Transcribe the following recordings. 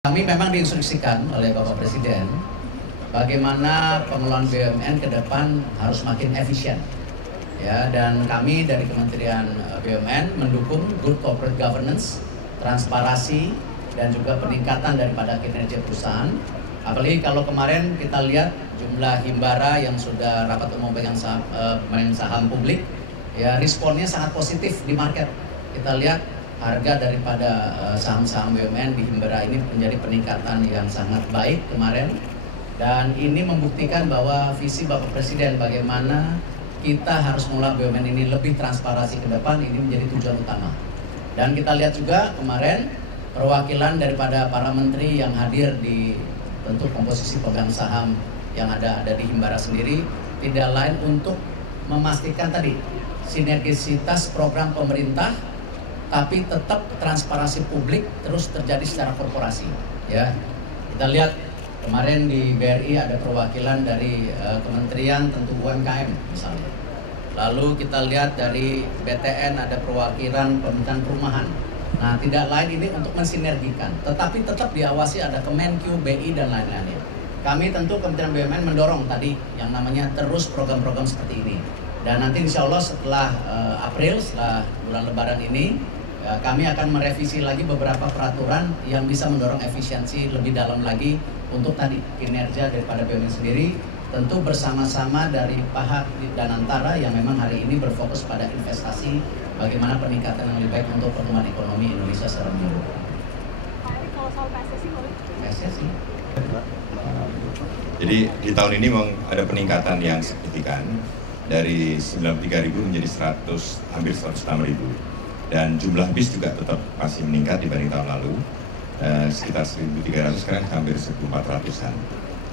Kami memang diinstruksikan oleh Bapak Presiden bagaimana pengelolaan BUMN ke depan harus makin efisien. Ya, dan kami dari Kementerian BUMN mendukung good corporate governance, transparansi, dan juga peningkatan daripada kinerja perusahaan. Apalagi kalau kemarin kita lihat jumlah himbara yang sudah rapat umum pegang saham publik, ya responnya sangat positif di market. Kita lihat harga daripada saham-saham BUMN di himbara ini menjadi peningkatan yang sangat baik kemarin, dan ini membuktikan bahwa visi Bapak Presiden bagaimana kita harus mengelola BUMN ini lebih transparansi ke depan ini menjadi tujuan utama. Dan kita lihat juga kemarin perwakilan daripada para menteri yang hadir di bentuk komposisi pegang saham yang ada di himbara sendiri tidak lain untuk memastikan tadi sinergisitas program pemerintah tapi tetap transparansi publik terus terjadi secara korporasi. Ya, kita lihat kemarin di BRI ada perwakilan dari Kementerian tentu UMKM misalnya. Lalu kita lihat dari BTN ada perwakilan Kementerian Perumahan. Nah, tidak lain ini untuk mensinergikan, tetapi tetap diawasi ada Kemenq, BI dan lain-lainnya. Kami tentu Kementerian BUMN mendorong tadi yang namanya terus program-program seperti ini. Dan nanti insya Allah setelah April, setelah bulan Lebaran ini, kami akan merevisi lagi beberapa peraturan yang bisa mendorong efisiensi lebih dalam lagi untuk tadi kinerja daripada BUMN sendiri, tentu bersama-sama dari pihak Danantara yang memang hari ini berfokus pada investasi, bagaimana peningkatan yang lebih baik untuk pertumbuhan ekonomi Indonesia secara menyeluruh. Kalau soal PSSI boleh? PSSI. Jadi di tahun ini memang ada peningkatan yang signifikan dari 93.000 menjadi hampir 106.000. Dan jumlah bis juga tetap masih meningkat dibanding tahun lalu, sekitar 1.300, sekarang hampir 1.400-an.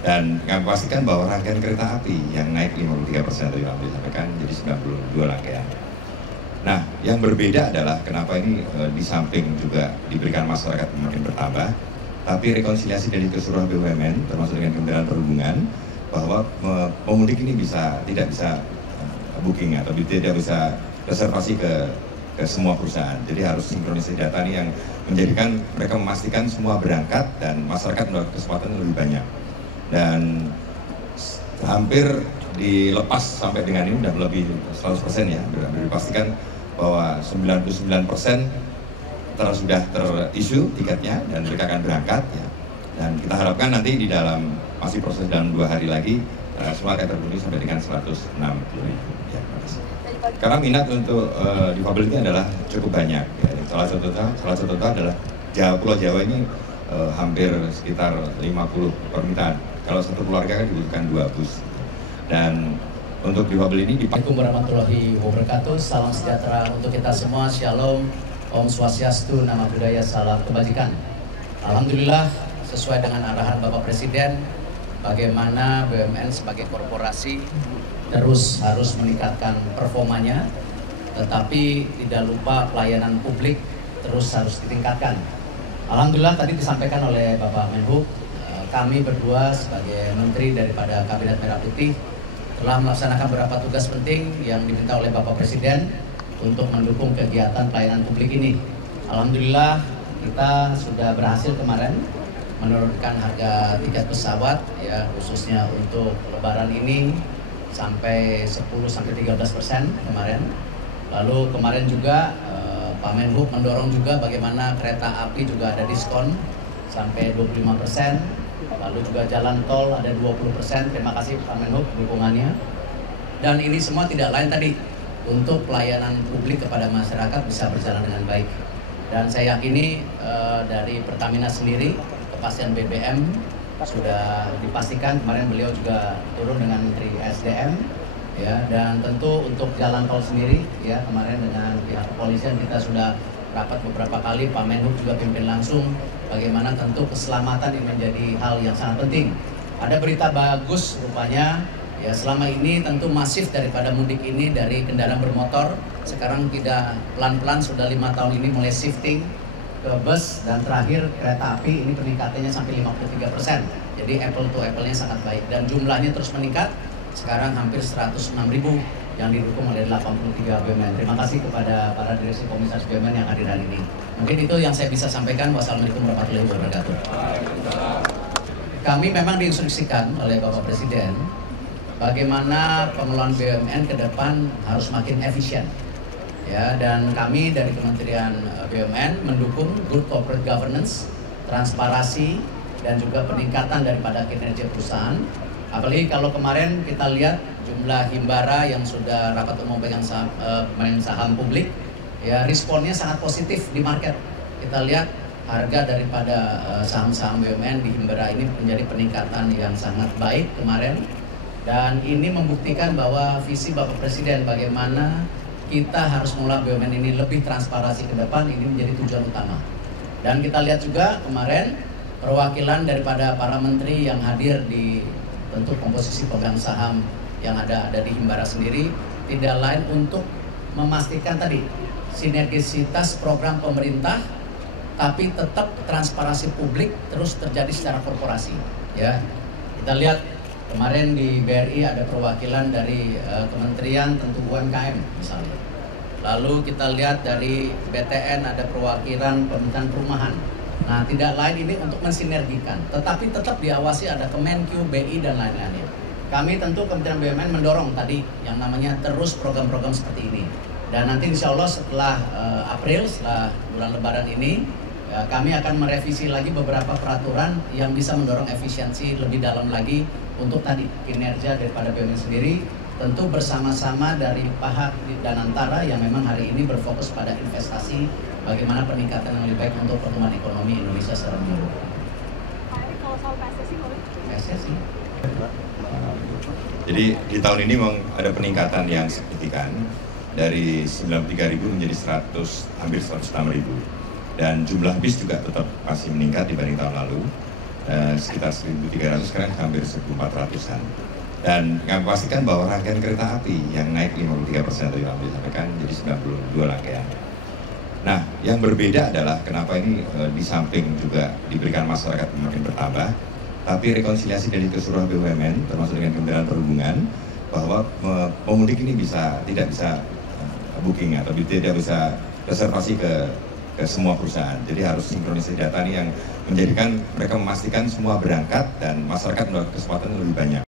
Dan kami pastikan bahwa rangkaian kereta api yang naik 53% tadi yang disampaikan jadi 92 rangkaian. Nah, yang berbeda adalah kenapa ini di samping juga diberikan masyarakat makin bertambah, tapi rekonsiliasi dari keseluruhan BUMN termasuk dengan Kementerian Perhubungan bahwa pemudik ini tidak bisa booking atau tidak bisa reservasi ke semua perusahaan. Jadi harus sinkronisasi data ini yang menjadikan mereka memastikan semua berangkat dan masyarakat mendapat kesempatan lebih banyak. Dan hampir dilepas sampai dengan ini sudah lebih 100% ya, dipastikan bahwa 99% sudah terisu tiketnya dan mereka akan berangkat ya. Dan kita harapkan nanti di dalam masih proses dalam 2 hari lagi semua akan terpenuhi sampai dengan 160.000 ya. Karena minat untuk difabel ini adalah cukup banyak. Ya. Salah satu adalah Pulau Jawa ini hampir sekitar 50 permintaan. Kalau satu keluarga kan dibutuhkan 2 bus. Dan untuk difabel ini Assalamualaikum warahmatullahi wabarakatuh. Salam sejahtera untuk kita semua. Shalom, Om Swastiastu, Nama Budaya, Salam Kebajikan. Alhamdulillah sesuai dengan arahan Bapak Presiden, bagaimana BUMN sebagai korporasi terus harus meningkatkan performanya, tetapi tidak lupa pelayanan publik terus harus ditingkatkan. Alhamdulillah tadi disampaikan oleh Bapak Menhub, kami berdua sebagai menteri daripada Kabinet Merah Putih telah melaksanakan beberapa tugas penting yang diminta oleh Bapak Presiden untuk mendukung kegiatan pelayanan publik ini. Alhamdulillah kita sudah berhasil kemarin menurunkan harga tiket pesawat ya, khususnya untuk Lebaran ini sampai 10-13% kemarin. Lalu kemarin juga Pak Menhub mendorong juga bagaimana kereta api juga ada diskon sampai 25%. Lalu juga jalan tol ada 20%. Terima kasih Pak Menhub dukungannya. Dan ini semua tidak lain tadi untuk pelayanan publik kepada masyarakat bisa berjalan dengan baik. Dan saya yakini dari Pertamina sendiri kepastian BBM sudah dipastikan. Kemarin beliau juga turun dengan Menteri SDM ya, dan tentu untuk jalan tol sendiri ya, kemarin dengan pihak kepolisian kita sudah rapat beberapa kali, Pak Menhub juga pimpin langsung bagaimana tentu keselamatan ini menjadi hal yang sangat penting. Ada berita bagus rupanya ya, selama ini tentu masif daripada mudik ini dari kendaraan bermotor, sekarang tidak pelan-pelan sudah 5 tahun ini mulai shifting ke bus, dan terakhir kereta api ini peningkatannya sampai 53%. Jadi apple to apple-nya sangat baik dan jumlahnya terus meningkat. Sekarang hampir 106.000 yang didukung oleh 83 BUMN. Terima kasih kepada para direksi komisaris BUMN yang hadir hari ini. Mungkin itu yang saya bisa sampaikan. Wassalamualaikum warahmatullahi wabarakatuh. Kami memang diinstruksikan oleh Bapak Presiden bagaimana pengelolaan BUMN ke depan harus makin efisien. Ya, dan kami dari Kementerian BUMN mendukung good corporate governance, transparansi, dan juga peningkatan daripada kinerja perusahaan. Apalagi kalau kemarin kita lihat jumlah himbara yang sudah rapat umum pegang saham publik, ya responnya sangat positif di market. Kita lihat harga daripada saham-saham BUMN di himbara ini menjadi peningkatan yang sangat baik kemarin. Dan ini membuktikan bahwa visi Bapak Presiden bagaimana kita harus mengelola BUMN ini lebih transparansi ke depan, ini menjadi tujuan utama. Dan kita lihat juga kemarin perwakilan daripada para menteri yang hadir di bentuk komposisi pegang saham yang ada di himbara sendiri, tidak lain untuk memastikan tadi sinergisitas program pemerintah, tapi tetap transparansi publik terus terjadi secara korporasi. Ya, kita lihat kemarin di BRI ada perwakilan dari Kementerian tentu UMKM misalnya. Lalu kita lihat dari BTN ada perwakilan Kementerian Perumahan. Nah, tidak lain ini untuk mensinergikan, tetapi tetap diawasi ada Kemenq, BI, dan lain-lainnya. Kami tentu Kementerian BUMN mendorong tadi yang namanya terus program-program seperti ini. Dan nanti insya Allah setelah April, setelah bulan Lebaran ini, kami akan merevisi lagi beberapa peraturan yang bisa mendorong efisiensi lebih dalam lagi untuk tadi kinerja daripada BUMN sendiri. Tentu bersama-sama dari pihak Danantara yang memang hari ini berfokus pada investasi, bagaimana peningkatan yang lebih baik untuk pertumbuhan ekonomi Indonesia secara menyeluruh. Pak Erick, kalau soal PSSI boleh? PSSI. Jadi di tahun ini memang ada peningkatan yang signifikan dari 93.000 menjadi hampir 106.000, dan jumlah bis juga tetap masih meningkat dibanding tahun lalu, sekitar 1.300, sekarang hampir 1.400-an. Dan kami pastikan bahwa rangkaian kereta api yang naik 53% tadi kami sampaikan jadi 92 rangkaian. Nah, yang berbeda adalah kenapa ini di samping juga diberikan masyarakat makin bertambah, tapi rekonsiliasi dari keseluruhan BUMN termasuk dengan Kementerian Perhubungan bahwa pemudik ini tidak bisa booking atau tidak bisa reservasi ke semua perusahaan. Jadi harus sinkronisasi data ini yang menjadikan mereka memastikan semua berangkat dan masyarakat mendapat kesempatan lebih banyak.